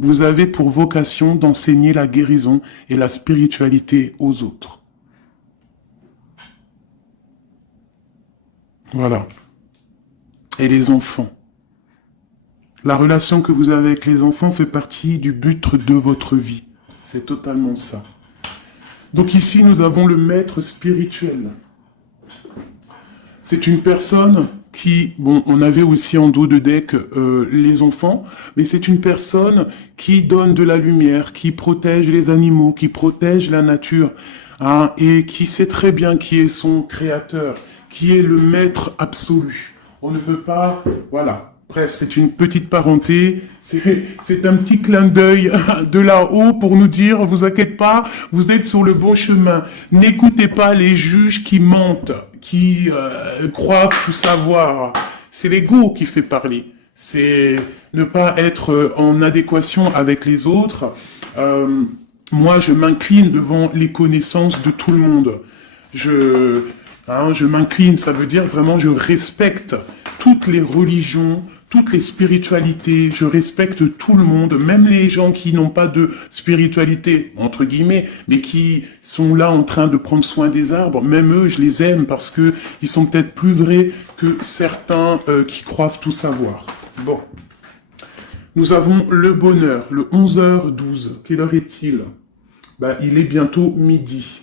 vous avez pour vocation d'enseigner la guérison et la spiritualité aux autres. Voilà. Et les enfants. La relation que vous avez avec les enfants fait partie du but de votre vie. C'est totalement ça. Donc ici, nous avons le maître spirituel. C'est une personne qui, bon, on avait aussi en dos de deck les enfants, mais c'est une personne qui donne de la lumière, qui protège les animaux, qui protège la nature, hein, et qui sait très bien qui est son créateur, qui est le maître absolu. On ne peut pas, voilà. Bref, c'est une petite parenté, c'est un petit clin d'œil de là-haut pour nous dire, vous inquiétez pas, vous êtes sur le bon chemin. N'écoutez pas les juges qui mentent, qui croient tout savoir. C'est l'ego qui fait parler. C'est ne pas être en adéquation avec les autres. Moi, je m'incline devant les connaissances de tout le monde. Je m'incline, ça veut dire vraiment je respecte toutes les religions, toutes les spiritualités, je respecte tout le monde, même les gens qui n'ont pas de spiritualité, entre guillemets, mais qui sont là en train de prendre soin des arbres, même eux, je les aime parce que ils sont peut-être plus vrais que certains qui croient tout savoir. Bon. Nous avons le bonheur, le 11h12. Quelle heure est-il? Il est bientôt midi.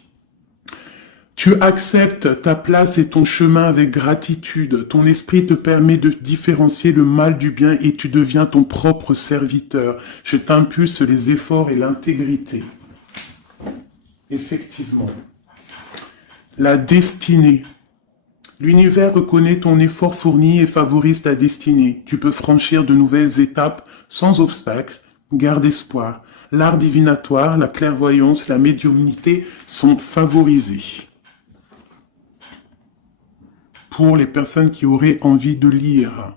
Tu acceptes ta place et ton chemin avec gratitude. Ton esprit te permet de différencier le mal du bien et tu deviens ton propre serviteur. Je t'impulse les efforts et l'intégrité. Effectivement. La destinée. L'univers reconnaît ton effort fourni et favorise ta destinée. Tu peux franchir de nouvelles étapes sans obstacle. Garde espoir. L'art divinatoire, la clairvoyance, la médiumnité sont favorisés. Pour les personnes qui auraient envie de lire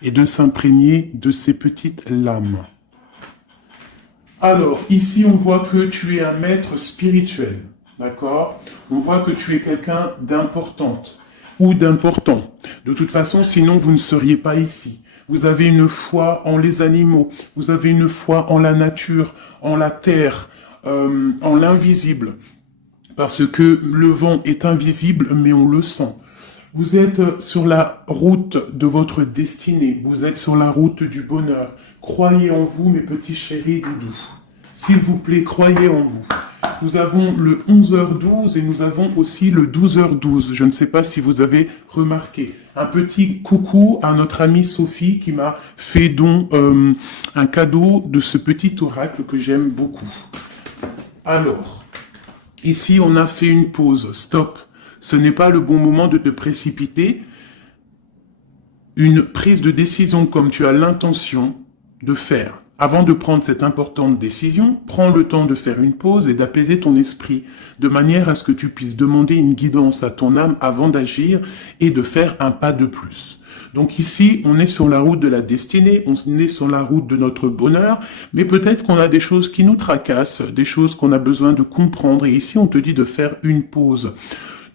et de s'imprégner de ces petites lames. Alors, ici, on voit que tu es un maître spirituel, d'accord? On voit que tu es quelqu'un d'importante ou d'important. De toute façon, sinon, vous ne seriez pas ici. Vous avez une foi en les animaux, vous avez une foi en la nature, en la terre, en l'invisible. Parce que le vent est invisible, mais on le sent. Vous êtes sur la route de votre destinée. Vous êtes sur la route du bonheur. Croyez en vous, mes petits chéris doudous. S'il vous plaît, croyez en vous. Nous avons le 11h12 et nous avons aussi le 12h12. Je ne sais pas si vous avez remarqué. Un petit coucou à notre amie Sophie qui m'a fait don un cadeau de ce petit oracle que j'aime beaucoup. Alors, ici on a fait une pause. Stop. Ce n'est pas le bon moment de te précipiter. Une prise de décision comme tu as l'intention de faire. Avant de prendre cette importante décision, prends le temps de faire une pause et d'apaiser ton esprit, de manière à ce que tu puisses demander une guidance à ton âme avant d'agir et de faire un pas de plus. Donc ici, on est sur la route de la destinée, on est sur la route de notre bonheur, mais peut-être qu'on a des choses qui nous tracassent, des choses qu'on a besoin de comprendre, et ici on te dit de faire une pause.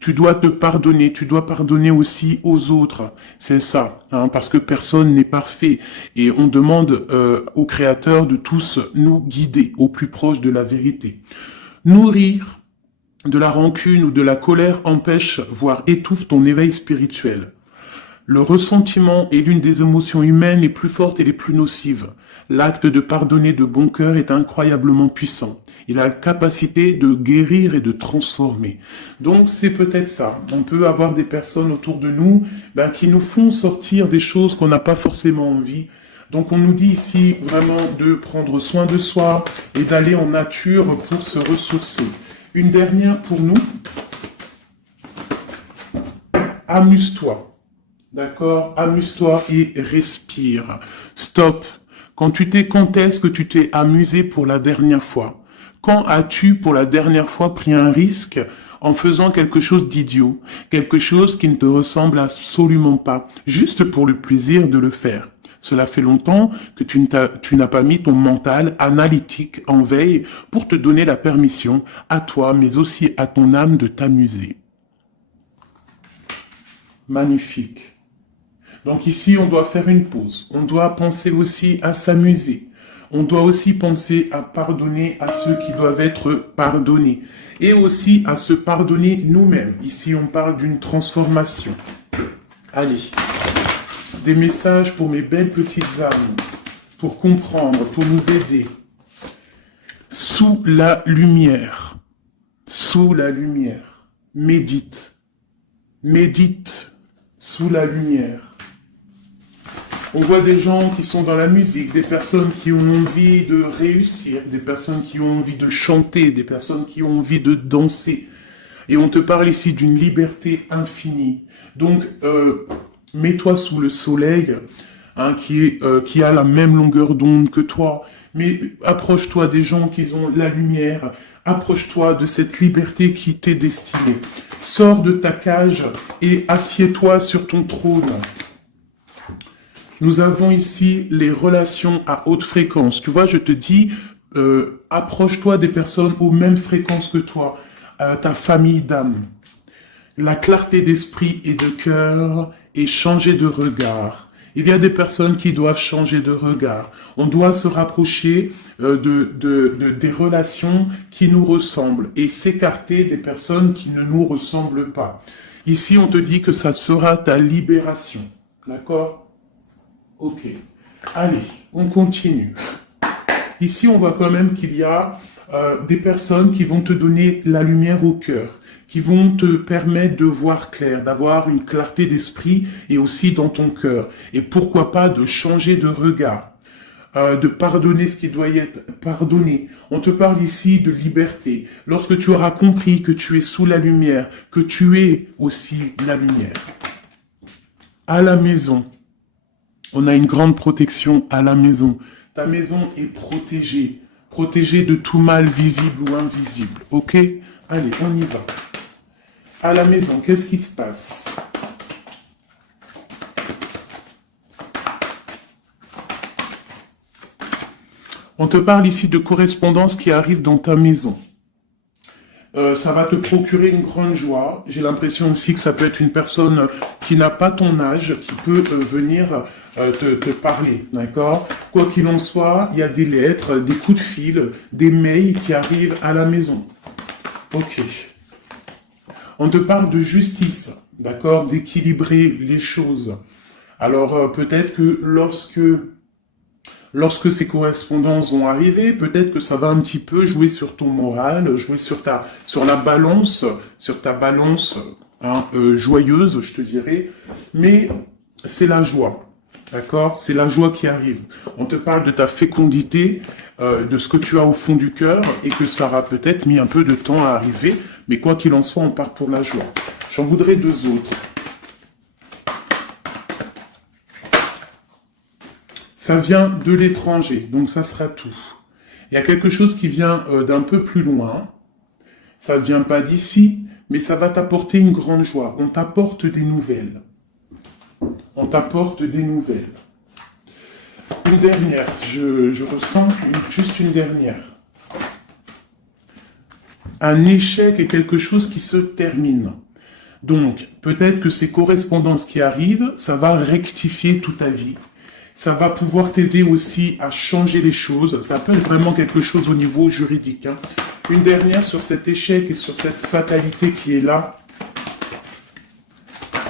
Tu dois te pardonner, tu dois pardonner aussi aux autres. C'est ça, hein, parce que personne n'est parfait. Et on demande au Créateur de tous nous guider au plus proche de la vérité. Nourrir de la rancune ou de la colère empêche, voire étouffe ton éveil spirituel. Le ressentiment est l'une des émotions humaines les plus fortes et les plus nocives. L'acte de pardonner de bon cœur est incroyablement puissant. Il a la capacité de guérir et de transformer. Donc c'est peut-être ça. On peut avoir des personnes autour de nous qui nous font sortir des choses qu'on n'a pas forcément envie. Donc on nous dit ici vraiment de prendre soin de soi et d'aller en nature pour se ressourcer. Une dernière pour nous. Amuse-toi. D'accord? Amuse-toi et respire. Stop. Quand est-ce que tu t'es amusé pour la dernière fois? Quand as-tu pour la dernière fois pris un risque en faisant quelque chose d'idiot? Quelque chose qui ne te ressemble absolument pas, juste pour le plaisir de le faire. Cela fait longtemps que tu n'as pas mis ton mental analytique en veille pour te donner la permission à toi, mais aussi à ton âme de t'amuser. Magnifique. Donc ici, on doit faire une pause. On doit penser aussi à s'amuser. On doit aussi penser à pardonner à ceux qui doivent être pardonnés. Et aussi à se pardonner nous-mêmes. Ici, on parle d'une transformation. Allez, des messages pour mes belles petites âmes, pour comprendre, pour nous aider. Sous la lumière, médite, médite sous la lumière. On voit des gens qui sont dans la musique, des personnes qui ont envie de réussir, des personnes qui ont envie de chanter, des personnes qui ont envie de danser. Et on te parle ici d'une liberté infinie. Donc, mets-toi sous le soleil, hein, qui a la même longueur d'onde que toi. Mais approche-toi des gens qui ont la lumière. Approche-toi de cette liberté qui t'est destinée. Sors de ta cage et assieds-toi sur ton trône. Nous avons ici les relations à haute fréquence. Tu vois, je te dis, approche-toi des personnes aux mêmes fréquences que toi, ta famille d'âme. La clarté d'esprit et de cœur et changer de regard. Il y a des personnes qui doivent changer de regard. On doit se rapprocher des relations qui nous ressemblent et s'écarter des personnes qui ne nous ressemblent pas. Ici, on te dit que ça sera ta libération. D'accord ? Ok. Allez, on continue. Ici, on voit quand même qu'il y a des personnes qui vont te donner la lumière au cœur, qui vont te permettre de voir clair, d'avoir une clarté d'esprit et aussi dans ton cœur. Et pourquoi pas de changer de regard, de pardonner ce qui doit être pardonné. On te parle ici de liberté. Lorsque tu auras compris que tu es sous la lumière, que tu es aussi la lumière. À la maison. On a une grande protection à la maison. Ta maison est protégée. Protégée de tout mal visible ou invisible. Ok? Allez, on y va. À la maison, qu'est-ce qui se passe? On te parle ici de correspondance qui arrive dans ta maison. Ça va te procurer une grande joie. J'ai l'impression aussi que ça peut être une personne qui n'a pas ton âge, qui peut venir te parler, d'accord? Quoi qu'il en soit, il y a des lettres, des coups de fil, des mails qui arrivent à la maison. Ok. On te parle de justice, d'accord? D'équilibrer les choses. Alors peut-être que lorsque ces correspondances vont arriver, peut-être que ça va un petit peu jouer sur ton moral, jouer sur ta balance hein, joyeuse, je te dirais. Mais c'est la joie, d'accord? C'est la joie qui arrive. On te parle de ta fécondité, de ce que tu as au fond du cœur, et que ça aura peut-être mis un peu de temps à arriver. Mais quoi qu'il en soit, on part pour la joie. J'en voudrais deux autres. Ça vient de l'étranger, donc ça sera tout. Il y a quelque chose qui vient d'un peu plus loin. Ça ne vient pas d'ici, mais ça va t'apporter une grande joie. On t'apporte des nouvelles. On t'apporte des nouvelles. Une dernière, je ressens juste une dernière. Un échec est quelque chose qui se termine. Donc, peut-être que ces correspondances qui arrivent, ça va rectifier toute ta vie. Ça va pouvoir t'aider aussi à changer les choses. Ça peut être vraiment quelque chose au niveau juridique. Hein. Une dernière sur cet échec et sur cette fatalité qui est là.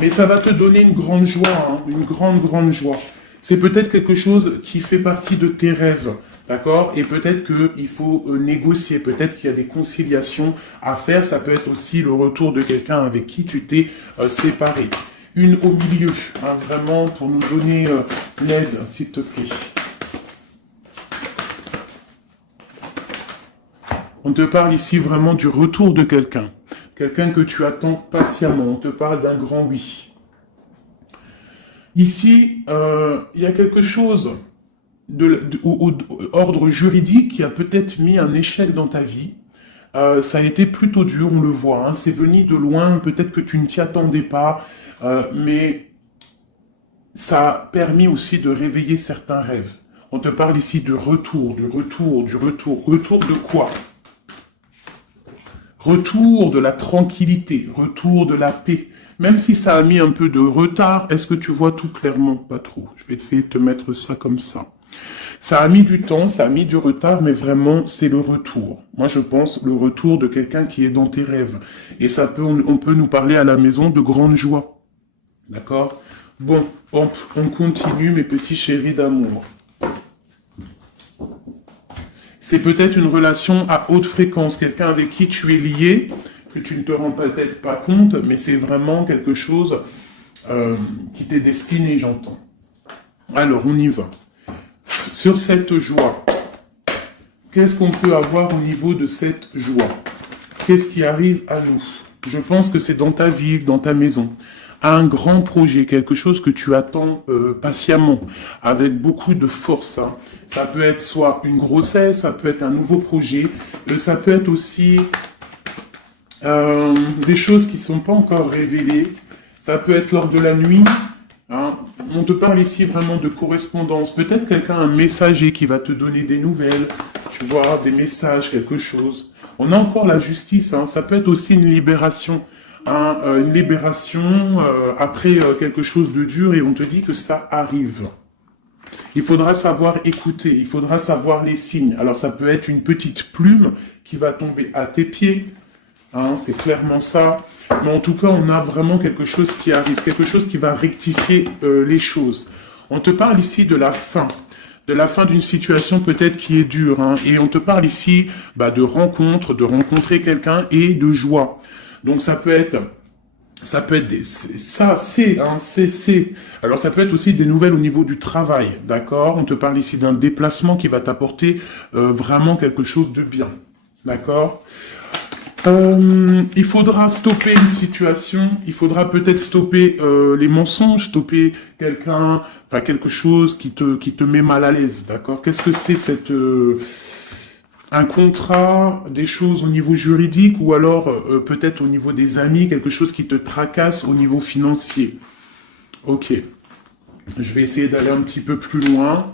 Mais ça va te donner une grande joie, hein, une grande joie. C'est peut-être quelque chose qui fait partie de tes rêves, d'accord? Et peut-être qu'il faut négocier, peut-être qu'il y a des conciliations à faire. Ça peut être aussi le retour de quelqu'un avec qui tu t'es séparé. Une au milieu, hein, vraiment, pour nous donner l'aide, s'il te plaît. On te parle ici vraiment du retour de quelqu'un. Quelqu'un que tu attends patiemment. On te parle d'un grand oui. Ici, il y a quelque chose d'ordre juridique qui a peut-être mis un échec dans ta vie. Ça a été plutôt dur, on le voit. Hein, c'est venu de loin, peut-être que tu ne t'y attendais pas. Mais ça a permis aussi de réveiller certains rêves. On te parle ici de retour, du retour. Retour de quoi? Retour de la tranquillité, retour de la paix. Même si ça a mis un peu de retard, est-ce que tu vois tout clairement? Pas trop. Je vais essayer de te mettre ça comme ça. Ça a mis du temps, ça a mis du retard, mais vraiment, c'est le retour. Moi, je pense le retour de quelqu'un qui est dans tes rêves. Et ça peut, on peut nous parler à la maison de grande joie. D'accord? Bon, hop, on continue, mes petits chéris d'amour. C'est peut-être une relation à haute fréquence, quelqu'un avec qui tu es lié, que tu ne te rends peut-être pas compte, mais c'est vraiment quelque chose qui t'est destiné, j'entends. Alors, on y va. Sur cette joie, qu'est-ce qu'on peut avoir au niveau de cette joie? Qu'est-ce qui arrive à nous? Je pense que c'est dans ta ville, dans ta maison. Un grand projet, quelque chose que tu attends patiemment, avec beaucoup de force. Hein. Ça peut être soit une grossesse, ça peut être un nouveau projet, ça peut être aussi des choses qui ne sont pas encore révélées. Ça peut être lors de la nuit. Hein. On te parle ici vraiment de correspondance. Peut-être quelqu'un, un messager qui va te donner des nouvelles, tu vois, des messages, quelque chose. On a encore la justice. Hein. Ça peut être aussi une libération. Une libération après quelque chose de dur et on te dit que ça arrive. Il faudra savoir écouter, il faudra savoir les signes. Alors ça peut être une petite plume qui va tomber à tes pieds, hein, c'est clairement ça. Mais en tout cas, on a vraiment quelque chose qui arrive, quelque chose qui va rectifier les choses. On te parle ici de la fin d'une situation peut-être qui est dure. Hein, et on te parle ici de rencontre, de rencontrer quelqu'un et de joie. Donc ça peut être Alors ça peut être aussi des nouvelles au niveau du travail, d'accord? On te parle ici d'un déplacement qui va t'apporter vraiment quelque chose de bien, d'accord? Il faudra stopper une situation, il faudra peut-être stopper les mensonges, stopper quelqu'un, enfin quelque chose qui te met mal à l'aise, d'accord? Qu'est-ce que c'est cette un contrat, des choses au niveau juridique ou alors peut-être au niveau des amis, quelque chose qui te tracasse au niveau financier. Ok, je vais essayer d'aller un petit peu plus loin.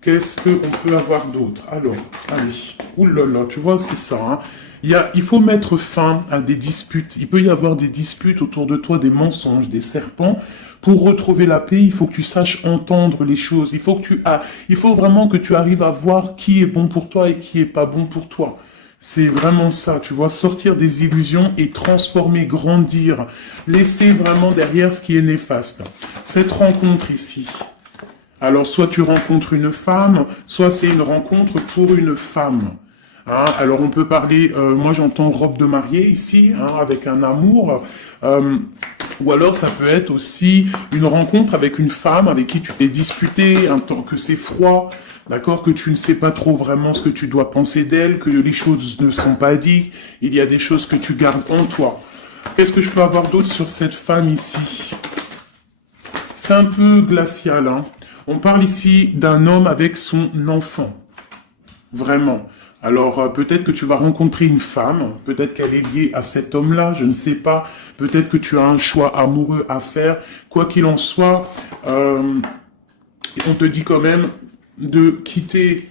Qu'est-ce qu'on peut avoir d'autre? Alors, allez, oulala, tu vois, c'est ça. Hein. Il faut mettre fin à des disputes. Il peut y avoir des disputes autour de toi, des mensonges, des serpents. Pour retrouver la paix, il faut que tu saches entendre les choses. Il faut vraiment que tu arrives à voir qui est bon pour toi et qui est pas bon pour toi. C'est vraiment ça, tu vois, sortir des illusions et transformer, grandir, laisser vraiment derrière ce qui est néfaste. Cette rencontre ici, alors soit tu rencontres une femme, soit c'est une rencontre pour une femme. Hein, alors on peut parler, moi j'entends robe de mariée ici, hein, avec un amour, ou alors ça peut être aussi une rencontre avec une femme avec qui tu t'es disputé, un temps que c'est froid, d'accord, que tu ne sais pas trop vraiment ce que tu dois penser d'elle, que les choses ne sont pas dites, il y a des choses que tu gardes en toi. Qu'est-ce que je peux avoir d'autre sur cette femme ici? C'est un peu glacial, hein. On parle ici d'un homme avec son enfant. Vraiment. Alors, peut-être que tu vas rencontrer une femme, peut-être qu'elle est liée à cet homme-là, je ne sais pas. Peut-être que tu as un choix amoureux à faire. Quoi qu'il en soit, on te dit quand même de quitter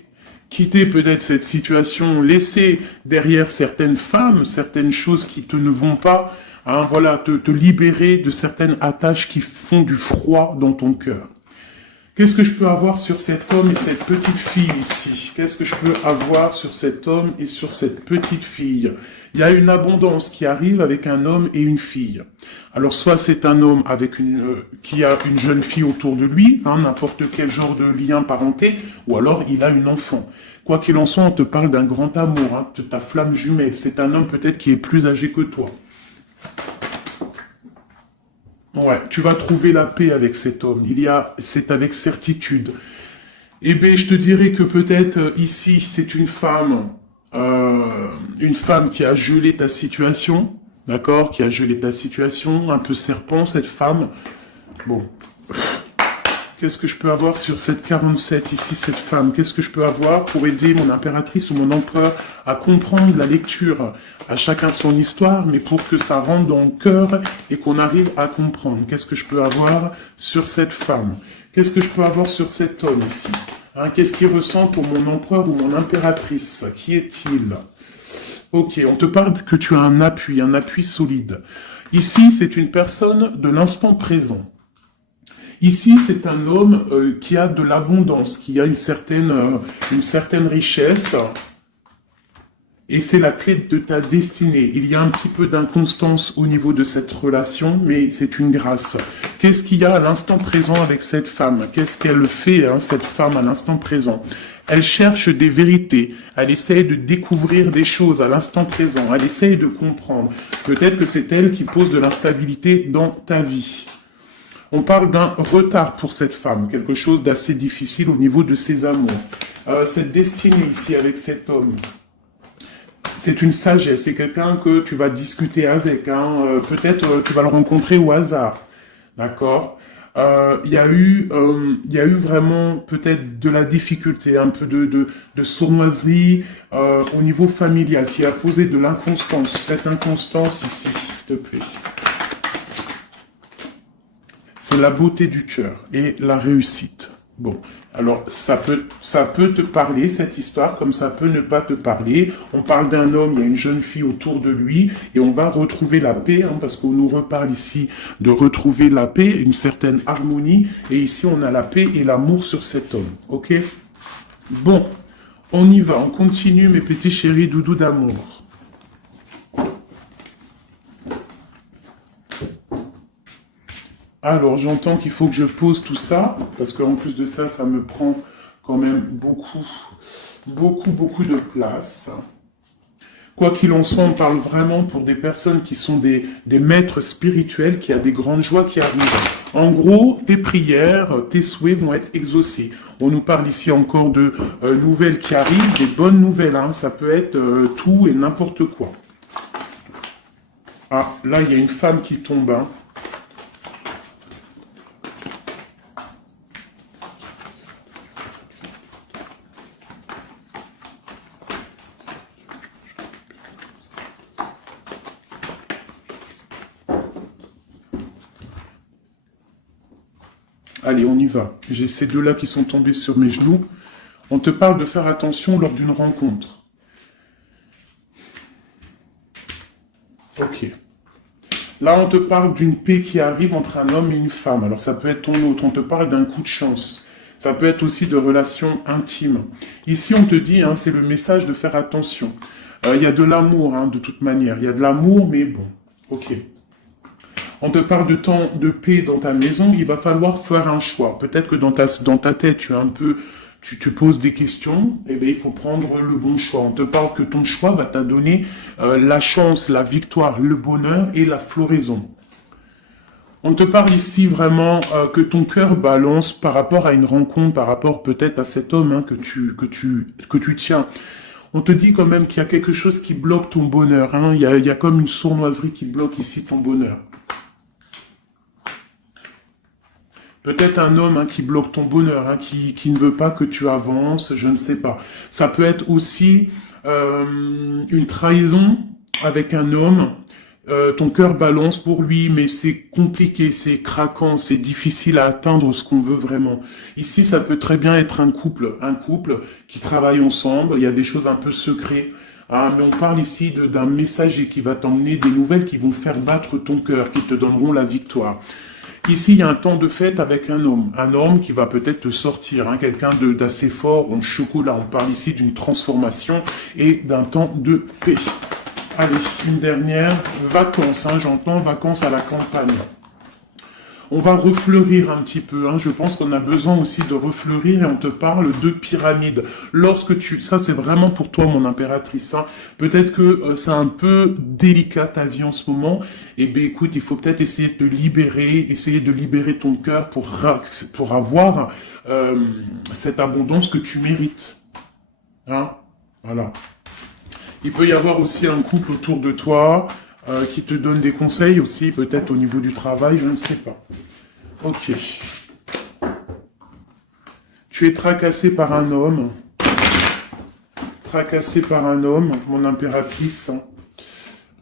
peut-être cette situation, laisser derrière certaines femmes, certaines choses qui ne vont pas, hein, voilà, te libérer de certaines attaches qui font du froid dans ton cœur. Qu'est-ce que je peux avoir sur cet homme et cette petite fille ici? Qu'est-ce que je peux avoir sur cet homme et sur cette petite fille? Il y a une abondance qui arrive avec un homme et une fille. Alors soit c'est un homme avec qui a une jeune fille autour de lui, hein, n'importe quel genre de lien parenté, ou alors il a une enfant. Quoi qu'il en soit, on te parle d'un grand amour, hein, de ta flamme jumelle. C'est un homme peut-être qui est plus âgé que toi. Ouais, tu vas trouver la paix avec cet homme. C'est avec certitude. Eh bien, je te dirais que peut-être ici, c'est une femme qui a gelé ta situation, d'accord, qui a gelé ta situation, un peu serpent, cette femme. Bon. Qu'est-ce que je peux avoir sur cette 47 ici, cette femme? Qu'est-ce que je peux avoir pour aider mon impératrice ou mon empereur à comprendre la lecture? À chacun son histoire, mais pour que ça rentre dans le cœur et qu'on arrive à comprendre. Qu'est-ce que je peux avoir sur cette femme? Qu'est-ce que je peux avoir sur cet homme ici? Hein, qu'est-ce qu'il ressent pour mon empereur ou mon impératrice? Qui est-il? Ok, on te parle que tu as un appui solide. Ici, c'est une personne de l'instant présent. Ici, c'est un homme qui a de l'abondance, qui a une certaine richesse. Et c'est la clé de ta destinée. Il y a un petit peu d'inconstance au niveau de cette relation, mais c'est une grâce. Qu'est-ce qu'il y a à l'instant présent avec cette femme? Qu'est-ce qu'elle fait, hein, cette femme, à l'instant présent? Elle cherche des vérités. Elle essaie de découvrir des choses à l'instant présent. Elle essaie de comprendre. Peut-être que c'est elle qui pose de l'instabilité dans ta vie. On parle d'un retard pour cette femme, quelque chose d'assez difficile au niveau de ses amours. Cette destinée ici avec cet homme, c'est une sagesse, c'est quelqu'un que tu vas discuter avec, hein. Peut-être tu vas le rencontrer au hasard, d'accord. Il y a eu vraiment peut-être de la difficulté, un peu de sournoiserie au niveau familial qui a posé de l'inconstance. Cette inconstance ici, s'il te plaît. C'est la beauté du cœur et la réussite. Bon, alors ça peut te parler, cette histoire, comme ça peut ne pas te parler. On parle d'un homme, il y a une jeune fille autour de lui, et on va retrouver la paix, hein, parce qu'on nous reparle ici de retrouver la paix, une certaine harmonie, et ici on a la paix et l'amour sur cet homme, ok? Bon, on y va, on continue mes petits chéris doudous d'amour. Alors, j'entends qu'il faut que je pose tout ça, parce qu'en plus de ça, ça me prend quand même beaucoup de place. Quoi qu'il en soit, on parle vraiment pour des personnes qui sont des maîtres spirituels, qui a des grandes joies qui arrivent. En gros, tes prières, tes souhaits vont être exaucés. On nous parle ici encore de nouvelles qui arrivent, des bonnes nouvelles, hein. Ça peut être tout et n'importe quoi. Ah, là, il y a une femme qui tombe, hein. Allez, on y va. J'ai ces deux-là qui sont tombés sur mes genoux. On te parle de faire attention lors d'une rencontre. Ok. Là, on te parle d'une paix qui arrive entre un homme et une femme. Alors, ça peut être ton autre. On te parle d'un coup de chance. Ça peut être aussi de relations intimes. Ici, on te dit, hein, c'est le message de faire attention. Il y a de l'amour, hein, de toute manière. Il y a de l'amour, mais bon. Ok. On te parle de temps de paix dans ta maison, il va falloir faire un choix. Peut-être que dans ta tête, tu poses des questions, et bien il faut prendre le bon choix. On te parle que ton choix va te donner la chance, la victoire, le bonheur et la floraison. On te parle ici vraiment que ton cœur balance par rapport à une rencontre, par rapport peut-être à cet homme, hein, que tu tiens. On te dit quand même qu'il y a quelque chose qui bloque ton bonheur, hein. Il y a comme une sournoiserie qui bloque ici ton bonheur. Peut-être un homme, hein, qui bloque ton bonheur, hein, qui ne veut pas que tu avances, je ne sais pas. Ça peut être aussi une trahison avec un homme. Ton cœur balance pour lui, mais c'est compliqué, c'est craquant, c'est difficile à atteindre ce qu'on veut vraiment. Ici, ça peut très bien être un couple qui travaille ensemble, il y a des choses un peu secrètes. Ah, mais on parle ici d'un messager qui va t'emmener des nouvelles qui vont faire battre ton cœur, qui te donneront la victoire. Ici, il y a un temps de fête avec un homme qui va peut-être te sortir, hein, quelqu'un d'assez fort en chocolat. On parle ici d'une transformation et d'un temps de paix. Allez, une dernière, vacances, hein, j'entends vacances à la campagne. On va refleurir un petit peu, hein. Je pense qu'on a besoin aussi de refleurir et on te parle de pyramide. Ça c'est vraiment pour toi mon impératrice, hein. Peut-être que c'est un peu délicat ta vie en ce moment, et bien écoute, il faut peut-être essayer de libérer ton cœur pour avoir cette abondance que tu mérites. Hein, voilà. Il peut y avoir aussi un couple autour de toi, qui te donne des conseils aussi, peut-être au niveau du travail, je ne sais pas. Ok. Tu es tracassé par un homme. Tracassé par un homme, mon impératrice.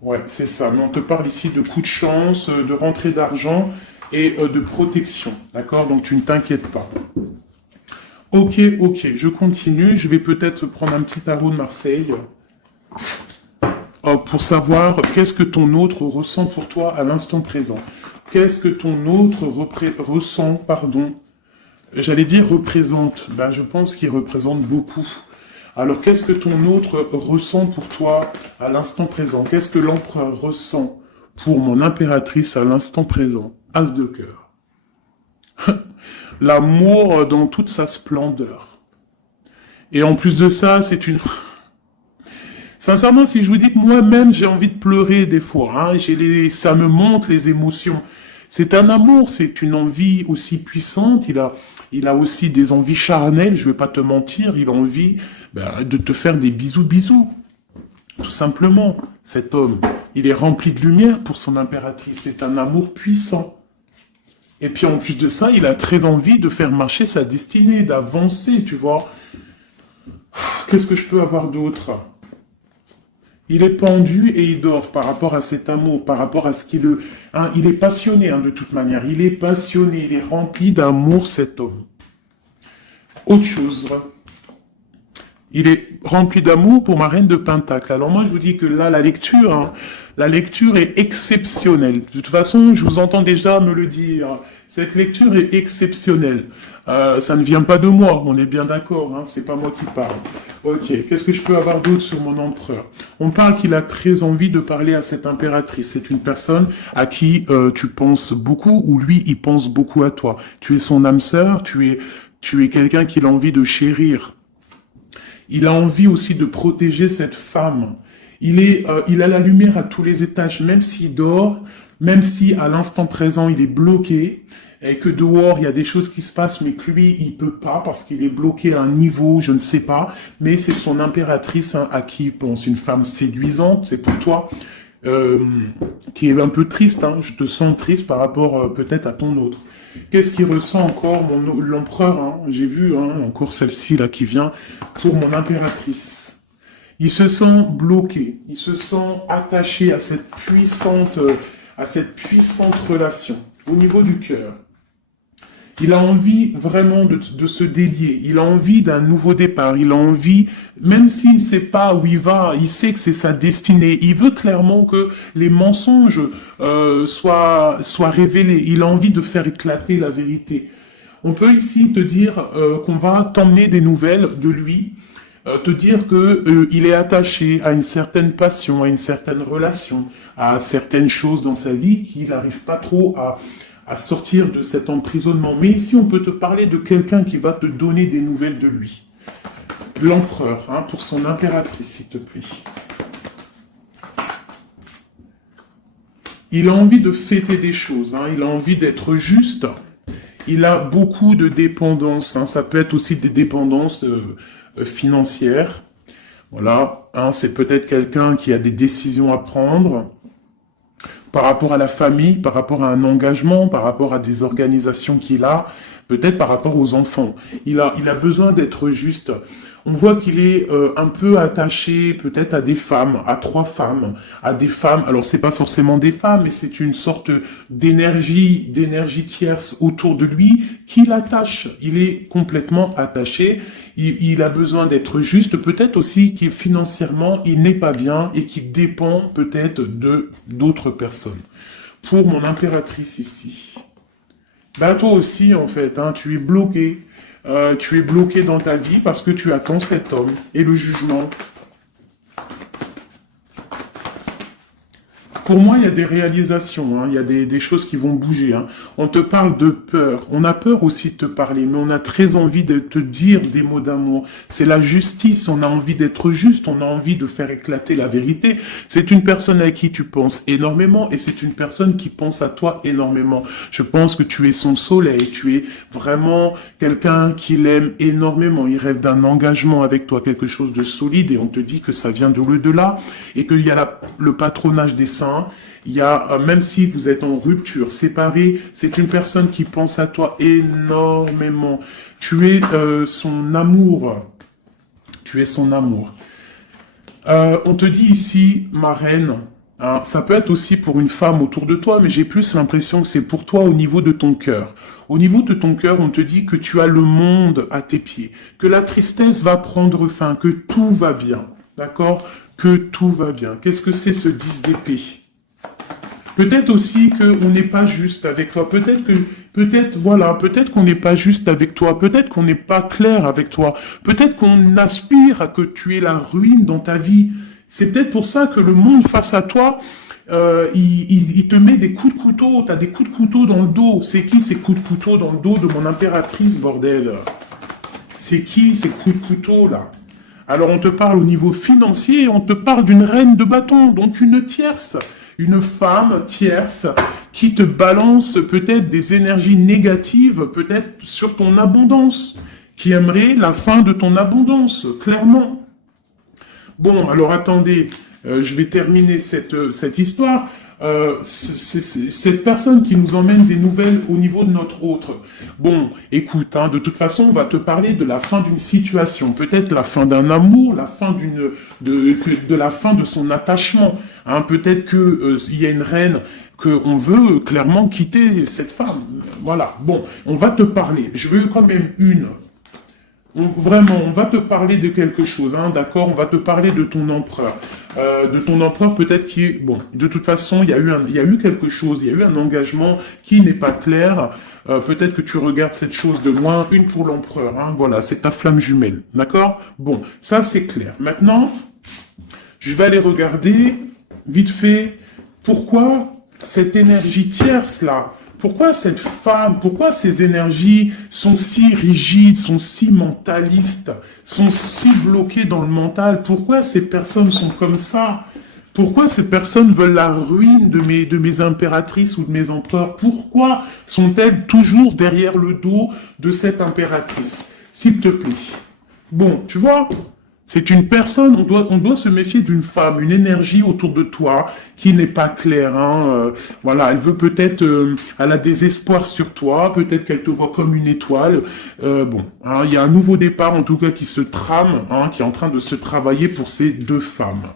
Ouais, c'est ça. Mais on te parle ici de coups de chance, de rentrée d'argent et de protection. D'accord? Donc tu ne t'inquiètes pas. Ok, je continue. Je vais peut-être prendre un petit tarot de Marseille. Pour savoir qu'est-ce que ton autre ressent pour toi à l'instant présent. Qu'est-ce que ton autre ressent, pardon? J'allais dire représente. Ben, je pense qu'il représente beaucoup. Alors, qu'est-ce que ton autre ressent pour toi à l'instant présent? Qu'est-ce que l'empereur ressent pour mon impératrice à l'instant présent? As de cœur. L'amour dans toute sa splendeur. Et en plus de ça, c'est une... Sincèrement, si je vous dis que moi-même, j'ai envie de pleurer des fois, hein, ça me monte les émotions. C'est un amour, c'est une envie aussi puissante. Il a aussi des envies charnelles, je vais pas te mentir. Il a envie de te faire des bisous. Tout simplement, cet homme, il est rempli de lumière pour son impératrice. C'est un amour puissant. Et puis en plus de ça, il a très envie de faire marcher sa destinée, d'avancer, tu vois. Qu'est-ce que je peux avoir d'autre? Il est pendu et il dort par rapport à cet amour, par rapport à ce qu'il le... Hein, il est passionné, hein, de toute manière. Il est passionné, il est rempli d'amour, cet homme. Autre chose. Il est rempli d'amour pour ma reine de Pentacle. Alors moi, je vous dis que là, la lecture est exceptionnelle. De toute façon, je vous entends déjà me le dire. Cette lecture est exceptionnelle. Ça ne vient pas de moi, on est bien d'accord, hein, c'est pas moi qui parle. Ok, qu'est-ce que je peux avoir d'autre sur mon empereur? On parle qu'il a très envie de parler à cette impératrice. C'est une personne à qui tu penses beaucoup, ou lui, il pense beaucoup à toi. Tu es son âme sœur, tu es quelqu'un qu'il a envie de chérir. Il a envie aussi de protéger cette femme. Il a la lumière à tous les étages, même s'il dort, même si à l'instant présent il est bloqué, et que dehors il y a des choses qui se passent, mais que lui il peut pas parce qu'il est bloqué à un niveau, je ne sais pas. Mais c'est son impératrice, hein, à qui il pense, une femme séduisante. C'est pour toi qui est un peu triste. Hein, je te sens triste par rapport peut-être à ton autre. Qu'est-ce qu'il ressent encore, l'empereur, hein, j'ai vu, hein, encore celle-ci là qui vient, pour mon impératrice. Il se sent bloqué, il se sent attaché à cette puissante relation, au niveau du cœur. Il a envie vraiment de se délier, il a envie d'un nouveau départ, il a envie, même s'il ne sait pas où il va, il sait que c'est sa destinée, il veut clairement que les mensonges soient révélés, il a envie de faire éclater la vérité. On peut ici te dire qu'on va t'emmener des nouvelles de lui, te dire que il est attaché à une certaine passion, à une certaine relation, à certaines choses dans sa vie qu'il n'arrive pas trop à sortir de cet emprisonnement. Mais ici, on peut te parler de quelqu'un qui va te donner des nouvelles de lui. L'empereur, hein, pour son impératrice, s'il te plaît. Il a envie de fêter des choses, hein, il a envie d'être juste. Il a beaucoup de dépendances, hein, ça peut être aussi des dépendances financières. Voilà, hein, c'est peut-être quelqu'un qui a des décisions à prendre par rapport à la famille, par rapport à un engagement, par rapport à des organisations qu'il a, peut-être par rapport aux enfants. Il a besoin d'être juste. On voit qu'il est un peu attaché peut-être à des femmes, à 3 femmes, à des femmes. Alors c'est pas forcément des femmes, mais c'est une sorte d'énergie tierce autour de lui qui l'attache. Il est complètement attaché. Il a besoin d'être juste, peut-être aussi qu'il financièrement il n'est pas bien et qu'il dépend peut-être de d'autres personnes. Pour mon impératrice ici, bah toi aussi en fait, hein, tu es bloqué. Tu es bloqué dans ta vie parce que tu attends cet homme et le jugement. Pour moi, il y a des réalisations, hein, il y a des choses qui vont bouger. Hein. On te parle de peur. On a peur aussi de te parler, mais on a très envie de te dire des mots d'amour. C'est la justice, on a envie d'être juste, on a envie de faire éclater la vérité. C'est une personne à qui tu penses énormément et c'est une personne qui pense à toi énormément. Je pense que tu es son soleil, tu es vraiment quelqu'un qui l'aime énormément. Il rêve d'un engagement avec toi, quelque chose de solide et on te dit que ça vient de l'au-delà et qu'il y a le patronage des saints. Il y a, même si vous êtes en rupture, séparé, c'est une personne qui pense à toi énormément. Tu es son amour. Tu es son amour. On te dit ici, ma reine, hein, ça peut être aussi pour une femme autour de toi, mais j'ai plus l'impression que c'est pour toi au niveau de ton cœur. Au niveau de ton cœur, on te dit que tu as le monde à tes pieds, que la tristesse va prendre fin, que tout va bien. D'accord? Que tout va bien. Qu'est-ce que c'est ce 10 d'épée? Peut-être aussi qu'on n'est pas juste avec toi. Peut-être qu'on n'est pas juste avec toi. Peut-être qu'on n'est pas clair avec toi. Peut-être qu'on aspire à que tu aies la ruine dans ta vie. C'est peut-être pour ça que le monde face à toi, il te met des coups de couteau. T'as des coups de couteau dans le dos. C'est qui ces coups de couteau dans le dos de mon impératrice, bordel? C'est qui ces coups de couteau là? Alors on te parle au niveau financier, on te parle d'une reine de bâton, donc une tierce, une femme tierce qui te balance peut-être des énergies négatives, peut-être sur ton abondance, qui aimerait la fin de ton abondance, clairement. Bon, alors attendez, je vais terminer cette histoire. Cette personne qui nous emmène des nouvelles au niveau de notre autre. Bon, écoute, hein, de toute façon, on va te parler de la fin d'une situation, peut-être la fin d'un amour, la fin de la fin de son attachement. Hein, peut-être que il y a une reine qu'on veut clairement quitter cette femme. Voilà. Bon, on va te parler. Je veux quand même vraiment, on va te parler de quelque chose, hein, d'accord? On va te parler de ton empereur. Peut-être qui est... Bon, de toute façon, il y a eu quelque chose, il y a eu un engagement qui n'est pas clair. Peut-être que tu regardes cette chose de loin, une pour l'empereur, hein, voilà, c'est ta flamme jumelle, d'accord? Bon, ça c'est clair. Maintenant, je vais aller regarder, vite fait, pourquoi cette énergie tierce-là, pourquoi cette femme, pourquoi ces énergies sont si rigides, sont si mentalistes, sont si bloquées dans le mental? Pourquoi ces personnes sont comme ça? Pourquoi ces personnes veulent la ruine de mes impératrices ou de mes empereurs? Pourquoi sont-elles toujours derrière le dos de cette impératrice? S'il te plaît. Bon, tu vois, c'est une personne, on doit se méfier d'une femme, une énergie autour de toi qui n'est pas claire. Hein, voilà, elle veut peut-être, elle a des espoirs sur toi, peut-être qu'elle te voit comme une étoile. Bon, hein, il y a un nouveau départ en tout cas qui se trame, hein, qui est en train de se travailler pour ces deux femmes.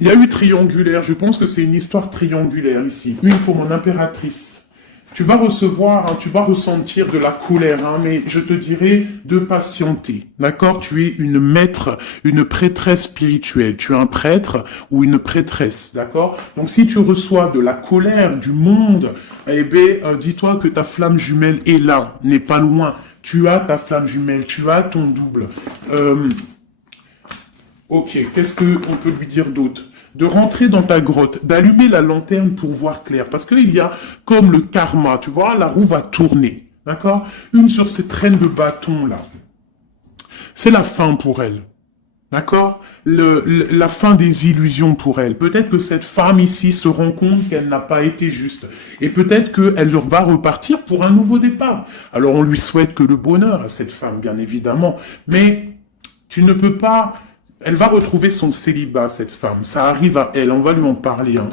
Il y a eu triangulaire, je pense que c'est une histoire triangulaire ici. Une pour mon impératrice. Tu vas recevoir, hein, tu vas ressentir de la colère, hein, mais je te dirais de patienter, d'accord? Tu es une maître, une prêtresse spirituelle. Tu es un prêtre ou une prêtresse, d'accord? Donc si tu reçois de la colère du monde, eh bien, dis-toi que ta flamme jumelle est là, n'est pas loin. Tu as ta flamme jumelle, tu as ton double. Ok, qu'est-ce qu'on peut lui dire d'autre? De rentrer dans ta grotte, d'allumer la lanterne pour voir clair. Parce qu'il y a comme le karma, tu vois, la roue va tourner. D'accord? Une sur ces traînes de bâton là. C'est la fin pour elle. D'accord? La fin des illusions pour elle. Peut-être que cette femme ici se rend compte qu'elle n'a pas été juste. Et peut-être qu'elle va repartir pour un nouveau départ. Alors on lui souhaite que le bonheur à cette femme, bien évidemment. Mais tu ne peux pas... Elle va retrouver son célibat, cette femme. Ça arrive à elle. On va lui en parler. Hein.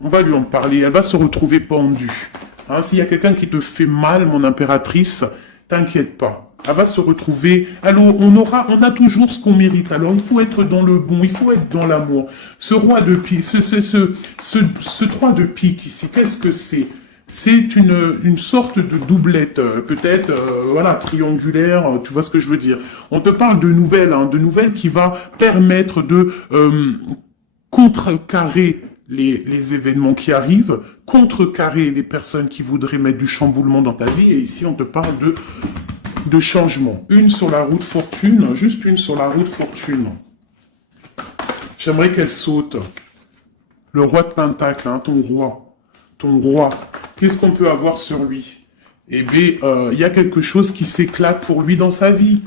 On va lui en parler. Elle va se retrouver pendue. Hein, s'il y a quelqu'un qui te fait mal, mon impératrice, t'inquiète pas. Elle va se retrouver. Alors, on a toujours ce qu'on mérite. Alors, il faut être dans le bon. Il faut être dans l'amour. Ce roi de pique, ce 3 de pique ici, qu'est-ce que c'est? C'est une sorte de doublette, peut-être, voilà, triangulaire, tu vois ce que je veux dire. On te parle de nouvelles qui va permettre de contrecarrer les événements qui arrivent, contrecarrer les personnes qui voudraient mettre du chamboulement dans ta vie. Et ici, on te parle de changement. Une sur la route fortune, juste une sur la route fortune. J'aimerais qu'elle saute. Le roi de Pentacle, hein, ton roi. Ton roi, qu'est-ce qu'on peut avoir sur lui? Eh bien, il y a quelque chose qui s'éclate pour lui dans sa vie.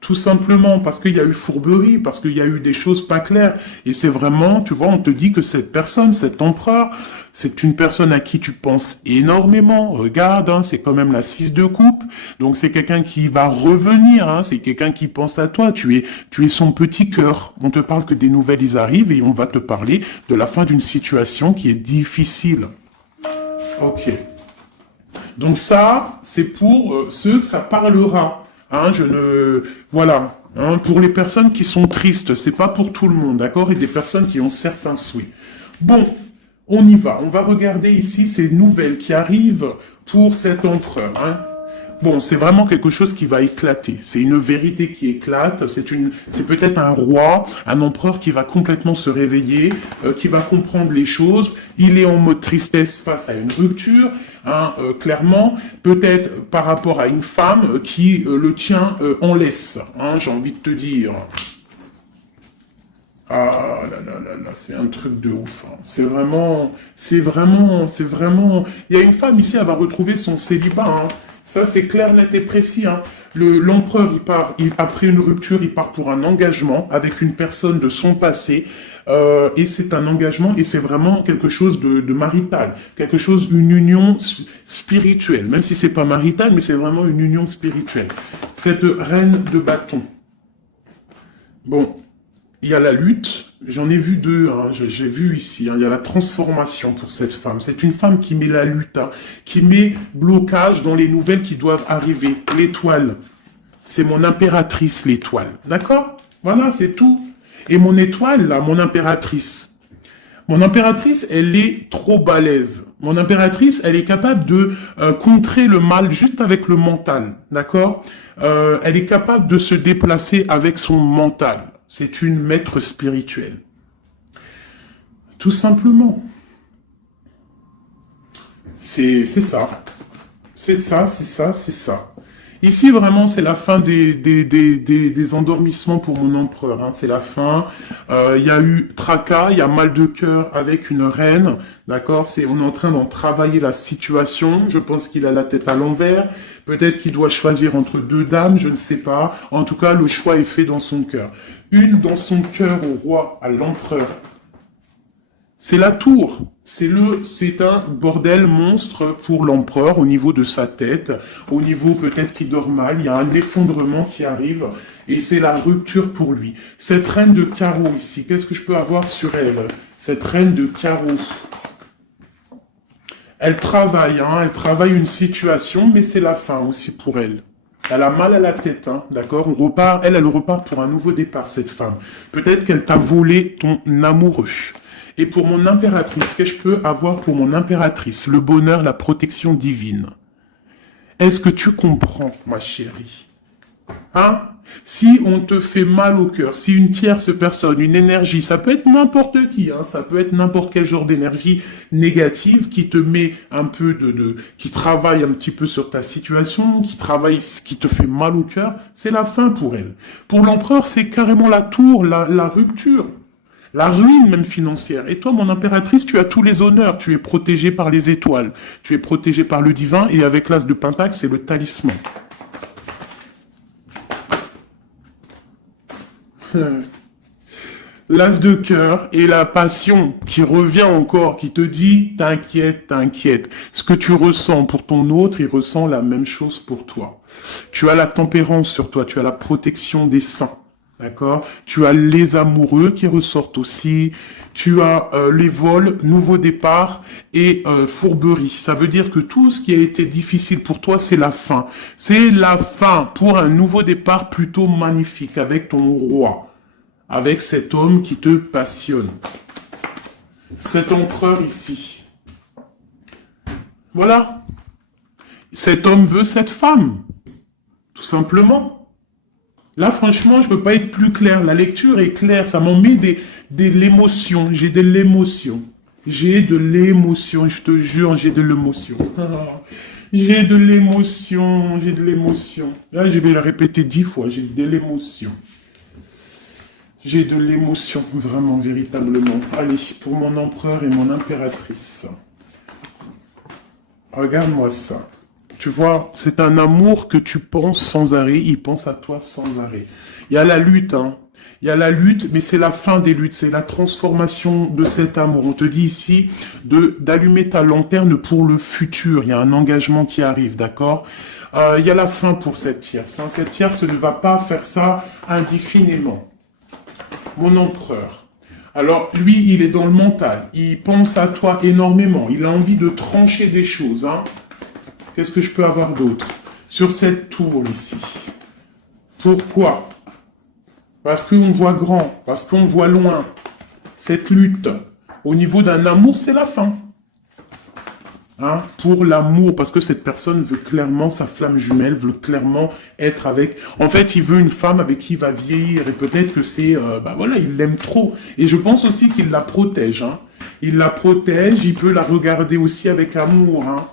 Tout simplement, parce qu'il y a eu fourberie, parce qu'il y a eu des choses pas claires. Et c'est vraiment, tu vois, on te dit que cette personne, cet empereur, c'est une personne à qui tu penses énormément. Regarde, hein, c'est quand même la 6 de coupe. Donc c'est quelqu'un qui va revenir, hein, c'est quelqu'un qui pense à toi. Tu es son petit cœur. On te parle que des nouvelles, ils arrivent et on va te parler de la fin d'une situation qui est difficile. Ok. Donc ça, c'est pour ceux que ça parlera. Hein, voilà. Hein, pour les personnes qui sont tristes, c'est pas pour tout le monde, d'accord? Et des personnes qui ont certains souhaits. Bon, on y va. On va regarder ici ces nouvelles qui arrivent pour cet empereur. Hein. bon, c'est vraiment quelque chose qui va éclater. C'est une vérité qui éclate. C'est peut-être un roi, un empereur qui va complètement se réveiller, qui va comprendre les choses. Il est en mode tristesse face à une rupture, hein, clairement. Peut-être par rapport à une femme qui le tient en laisse, hein, j'ai envie de te dire. Ah là là là là, c'est un truc de ouf, hein. C'est vraiment. Il y a une femme ici, elle va retrouver son célibat, hein. Ça, c'est clair, net et précis, hein. L'empereur, après une rupture, il part pour un engagement avec une personne de son passé, et c'est un engagement, et c'est vraiment quelque chose de marital, une union spirituelle, même si c'est pas marital, mais c'est vraiment une union spirituelle. Cette reine de bâton. Bon. Il y a la lutte, j'en ai vu deux, hein, j'ai vu ici, hein, il y a la transformation pour cette femme. C'est une femme qui met la lutte, hein, qui met blocage dans les nouvelles qui doivent arriver. L'étoile, c'est mon impératrice, l'étoile. D'accord? Voilà, c'est tout. Et mon étoile, là, mon impératrice, elle est trop balèze. Mon impératrice, elle est capable de contrer le mal juste avec le mental. D'accord? Elle est capable de se déplacer avec son mental. C'est une maître spirituelle. Tout simplement. C'est ça. C'est ça. Ici, vraiment, c'est la fin des endormissements pour mon empereur, hein. C'est la fin. Il y a eu tracas, il y a mal de cœur avec une reine. D'accord? On est en train d'en travailler la situation. Je pense qu'il a la tête à l'envers. Peut-être qu'il doit choisir entre deux dames, je ne sais pas. En tout cas, le choix est fait dans son cœur. Une dans son cœur au roi, à l'empereur. C'est la tour. C'est un bordel monstre pour l'empereur au niveau de sa tête, au niveau peut-être qu'il dort mal, il y a un effondrement qui arrive et c'est la rupture pour lui. Cette reine de carreau ici, qu'est-ce que je peux avoir sur elle? Cette reine de carreau. Elle travaille, hein, elle travaille une situation, mais c'est la fin aussi pour elle. Elle a mal à la tête, hein, d'accord? Elle repart pour un nouveau départ, cette femme. Peut-être qu'elle t'a volé ton amoureux. Et pour mon impératrice, qu'est-ce que je peux avoir pour mon impératrice? Le bonheur, la protection divine. Est-ce que tu comprends, ma chérie? Hein? Si on te fait mal au cœur, si une tierce personne, une énergie, ça peut être n'importe qui, hein, ça peut être n'importe quel genre d'énergie négative qui te met un peu qui travaille un petit peu sur ta situation, qui te fait mal au cœur, c'est la fin pour elle. Pour l'empereur, c'est carrément la tour, la rupture. La ruine même financière. Et toi, mon impératrice, tu as tous les honneurs. Tu es protégée par les étoiles. Tu es protégée par le divin. Et avec l'as de Pentacle, c'est le talisman. L'as de cœur et la passion qui revient encore, qui te dit, t'inquiète, t'inquiète. Ce que tu ressens pour ton autre, il ressent la même chose pour toi. Tu as la tempérance sur toi. Tu as la protection des saints. D'accord? Tu as les amoureux qui ressortent aussi. Tu as les vols, nouveau départ et fourberie. Ça veut dire que tout ce qui a été difficile pour toi, c'est la fin. C'est la fin pour un nouveau départ plutôt magnifique avec ton roi. Avec cet homme qui te passionne. Cet empereur ici. Voilà. Cet homme veut cette femme. Tout simplement. Là, franchement, je peux pas être plus clair. La lecture est claire. Ça m'en met de l'émotion. J'ai de l'émotion. J'ai de l'émotion. Je te jure, j'ai de l'émotion. J'ai de l'émotion. J'ai de l'émotion. Là, je vais le répéter 10 fois. J'ai de l'émotion. J'ai de l'émotion. Vraiment, véritablement. Allez, pour mon empereur et mon impératrice. Regarde-moi ça. Tu vois, c'est un amour que tu penses sans arrêt, il pense à toi sans arrêt. Il y a la lutte, hein. Il y a la lutte, mais c'est la fin des luttes, c'est la transformation de cet amour. On te dit ici d'allumer ta lanterne pour le futur. Il y a un engagement qui arrive, d'accord? Il y a la fin pour cette tierce, hein. Cette tierce ne va pas faire ça indéfiniment. Mon empereur. Alors, lui, il est dans le mental. Il pense à toi énormément. Il a envie de trancher des choses, hein. Qu'est-ce que je peux avoir d'autre? Sur cette tour ici. Pourquoi? Parce qu'on voit grand, parce qu'on voit loin. Cette lutte, au niveau d'un amour, c'est la fin. hein, pour l'amour, parce que cette personne veut clairement, sa flamme jumelle veut clairement être avec... En fait, il veut une femme avec qui il va vieillir, et peut-être que c'est... bah voilà, il l'aime trop. Et je pense aussi qu'il la protège, hein. Il la protège, il peut la regarder aussi avec amour, hein.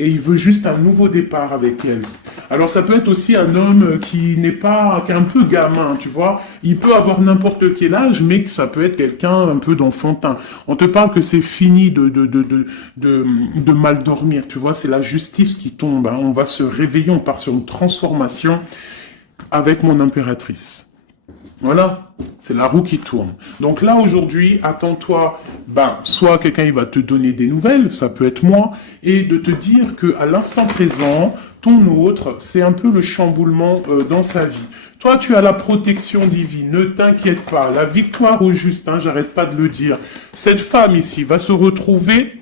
Et il veut juste un nouveau départ avec elle. Alors ça peut être aussi un homme qui n'est pas, qui est un peu gamin, tu vois. Il peut avoir n'importe quel âge, mais que ça peut être quelqu'un un peu d'enfantin. On te parle que c'est fini de mal dormir, tu vois. C'est la justice qui tombe, hein. On va se réveiller, on part sur une transformation avec mon impératrice. Voilà, c'est la roue qui tourne. Donc là, aujourd'hui, attends-toi, soit quelqu'un il va te donner des nouvelles, ça peut être moi, et de te dire que à l'instant présent, ton autre, c'est un peu le chamboulement dans sa vie. Toi, tu as la protection divine, ne t'inquiète pas, la victoire au juste, hein, j'arrête pas de le dire. Cette femme ici va se retrouver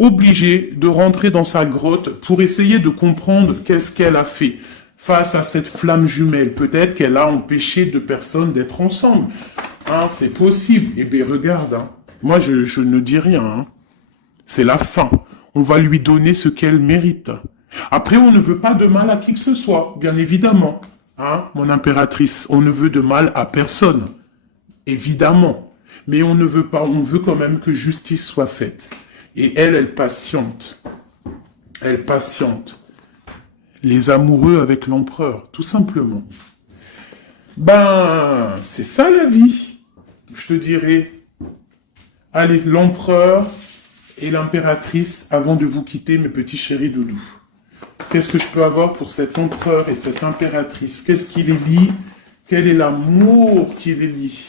obligée de rentrer dans sa grotte pour essayer de comprendre qu'est-ce qu'elle a fait. Face à cette flamme jumelle, peut-être qu'elle a empêché deux personnes d'être ensemble. Hein, c'est possible. Eh bien, regarde, hein. Moi, je ne dis rien. Hein. C'est la fin. On va lui donner ce qu'elle mérite. Après, on ne veut pas de mal à qui que ce soit, bien évidemment. Hein, mon impératrice, on ne veut de mal à personne. Évidemment. Mais on ne veut pas, on veut quand même que justice soit faite. Et elle patiente. Elle patiente. Les amoureux avec l'empereur, tout simplement. C'est ça la vie, je te dirais. Allez, l'empereur et l'impératrice, avant de vous quitter, mes petits chéris doudous. Qu'est-ce que je peux avoir pour cet empereur et cette impératrice? Qu'est-ce qui les lie? Quel est l'amour qui les lie?